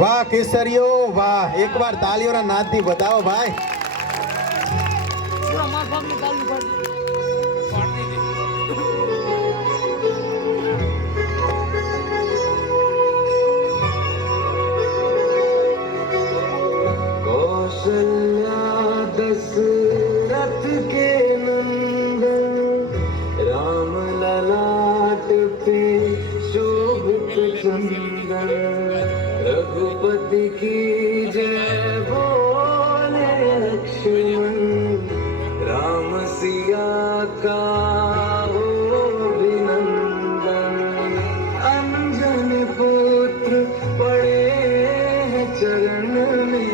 વાહ કેસરીઓ વાહ, એકવાર તાળીઓના નાદથી બતાવો ભાઈ. कौशल्या दशरथ के नंदन राम ललाट पे शोभित चंदन रघुपति की जय बोले लक्ष्मण राम सिया का हो अभिनंदन अंजन पुत्र पड़े हैं चरण में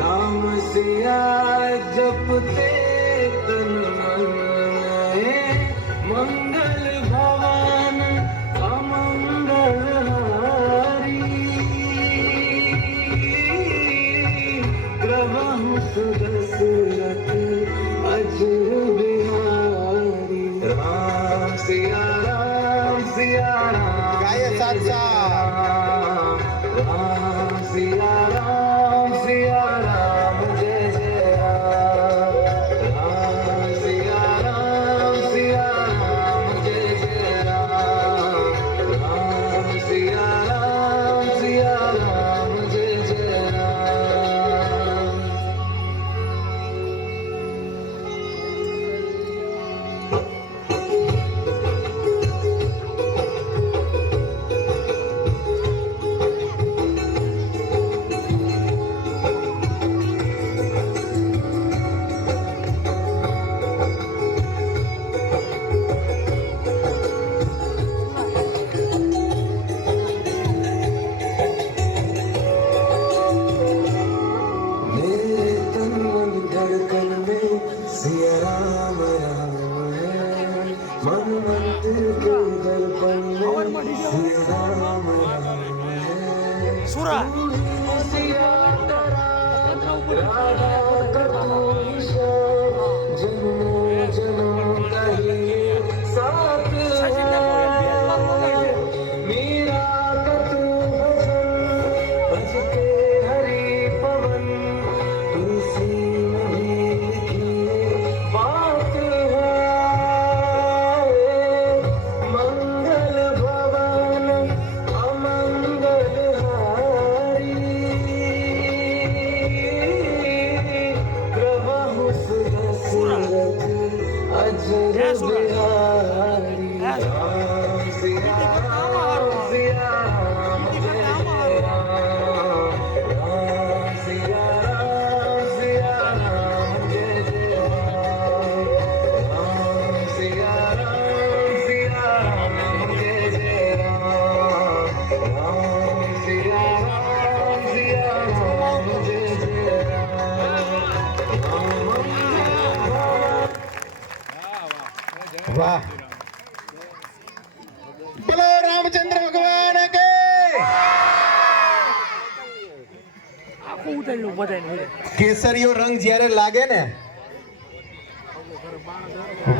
राम सिया जपते तन मन में मंगल भवन अमंगल हारी प्रभु सुदशरथ अजर बिहारी राम सिया राम सिया राम ગાયે સાથ સાથ. राम सिया राम जय जय राम राम सिया राम जय जय राम राम सिया राम जय जय राम. मेरे तन मन धड़कन में सिया राम राम है मन मंदिर के दर्पण में सिया राम है सुरा सिया राधा कपूर जन्मों जन्म का ही साथ है मेरा कतू भजन भजते हरि पवन तुलसी में लिखी बात है मंगल भवन अमंगल हारी प्रभु सुदशरथ अजर बिहारी राम सिया राम जय जय राम राम सिया राम जय जय राम राम सिया राम जय जय राम राम सिया राम जय जय राम. વાહ, બોલો રામચંદ્ર ભગવાન કે. આખું ઉતરેલું બધાને કેસરીયો રંગ જ્યારે લાગે ને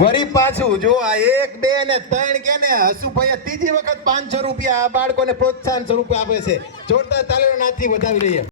વળી પાછું જો આ 1 2 ને 3 કે ને હસુભાઈ ત્રીજી વખત 500 રૂપિયા આ બાળકોને પ્રોત્સાહન સ્વરૂપે આપે છે. જોરદાર તાળીઓના નાદથી વધાવી રહીએ.